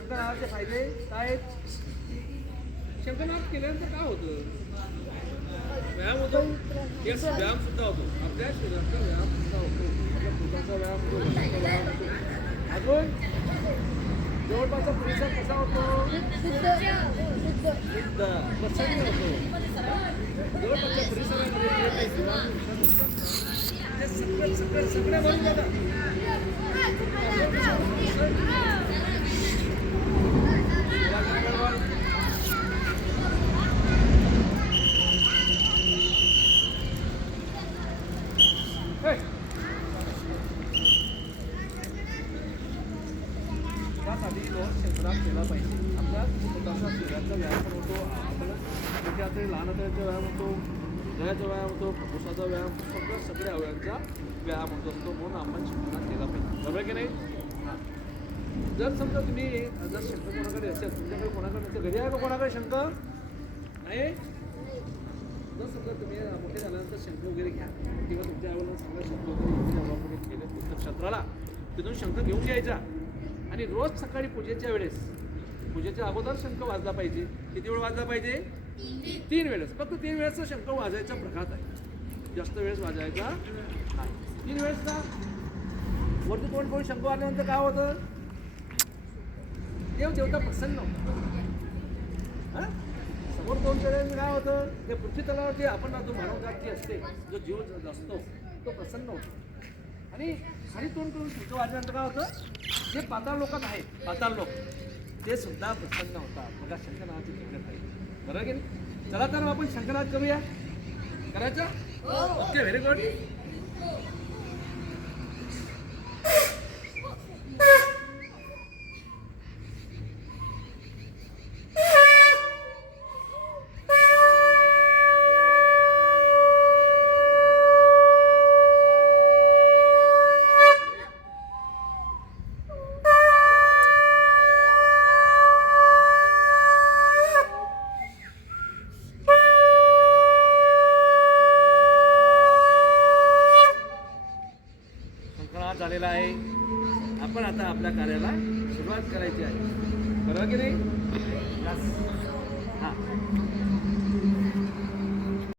शंकरनाथाचे फायदे काय आहेत? शंकरनाथ केल्यानंतर काय होतं? व्यायाम होतो. एक व्यायाम सुद्धा होतो. आपल्या शरीराचा व्यायाम सुद्धा होतो. आपल्या पोटाचा व्यायाम होतो, वजनाचा व्यायाम होतो. अजून जवळपासचा परिसर कसा होतो? शुद्ध प्रसन्न होतो. जवळपासच्या परिसरामध्ये सगळे सगळे सगळे भरून जातात. त्यासाठी रोज शंकरात केला पाहिजे. आपला स्वतःचा शरीराचा व्यायाम पण होतो. आपलं त्याच्यात लहान हाताचा व्यायाम होतो, हृदयाचा व्यायाम होतो, फुफ्फुसाचा व्यायाम, सगळ्या अवयवांचा व्यायाम होत असतो. म्हणून आपण शंकरात केला पाहिजे. बरोबर की नाही? जर समजा तुम्ही जर शंकर कोणाकडे असेल, तुमच्याकडे कोणाकडे असेल, घरी आहे का कोणाकडे शंकर नाही? जर समजा तुम्ही मोठे झाल्यानंतर शंख वगैरे घ्या किंवा तुमच्या आईवडिलांना सांगा शंख वगैरे गेले नक्षत्राला, तिथून शंख घेऊन घ्यायचा आणि रोज सकाळी पूजेच्या वेळेस, पूजेच्या अगोदर शंख वाजला पाहिजे. किती वेळ वाजला पाहिजे? 3 वेळेस. फक्त 3 वेळेचा शंख वाजायचा प्रघात आहे, जास्त वेळेस वाजायचा नाही. 3 वेळेस का? वरती तोंड करून शंख वाजल्यानंतर काय होतं? देव देवता प्रसन्न होतं. समोर तोंड केल्याने काय होतं? ते पृथ्वी तलावरती आपण जो मानवजात जी असते, जो जीव असतो तो प्रसन्न होतो. आणि खाली तोंड करून शंख वाजल्यानंतर काय होतं? जे पाताळ लोकात आहेत, पाताळ लोक, ते सुद्धा प्रसन्न होतात. बघा शंकरनाथाची किंमत आहे. बरोबर की नाही? चला तर आपण शंकरनाथ करूया. करायचं? Okay, very good. झालेला आहे. आपण आता आपल्या कार्याला सुरुवात करायची आहे. बरोबर की नाही? हां.